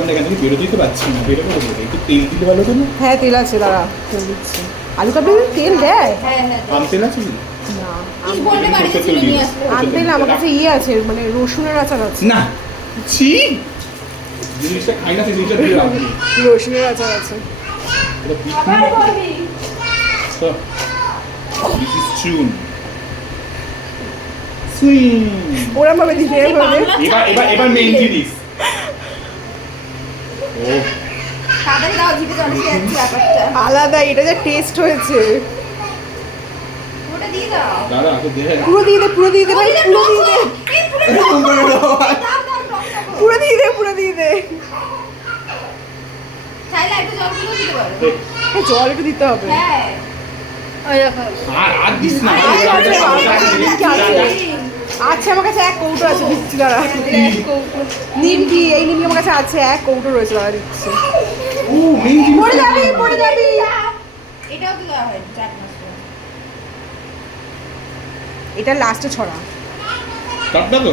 আমরা এখান থেকে বেরোতেই তো পাচ্ছি না, বেরোবো একটু তেল দিলে ভালো হতো না? হ্যাঁ তেল আছে, দাঁড়া তেল দিচ্ছি। আলু কাবলিতে তেল দেয়? পাম তেল আছে কি? না সরষের তেল দিয়ে দাও। আনতে না, আমার কাছে আছে, মানে রসুনের আচার আছে। না ছি, জিনিসটা খাই না, সেই জিনিসটা দিয়ে রাখবি। রসুনের আচার আছে। এটা পিঠে। So, this is chun. Swing. ওরম ভাবে দিতে হবে। এবার মেইন জিনিস। ও তাড়াতাড়ি দাও, জিভে জল এসে যাচ্ছে ব্যাপারটা। আলাদা, এটা যে টেস্ট হয়েছে। ওটা দিয়ে দাও। দাঁড়া আগে দে। পুরো দিয়ে দে, পুরো দিয়ে দে ভাই, পুরো দিয়ে দে, এই পুরো এরকম করে দাও। দাও দাও দাও। পুরো দিয়ে দে, পুরো দিয়ে দে। চাইলে একটু জল দিলেও দিতে পারো। এই জল একটু দিতে হবে। হ্যাঁ। আর দিস না। আচ্ছা আমার কাছে এক কৌটো আছে, দিচ্ছি দাঁড়া। নিমকি, এই নিমকি আমার কাছে আছে, এক কৌটো রয়েছে, দাঁড়া দিচ্ছি। ও মেইন জিনিস। পড়ে যাবি, পড়ে যাবি। এটাও তো দেওয়া হয় চাট মশলা। এটা লাস্টে ছড়া। কাটটা তো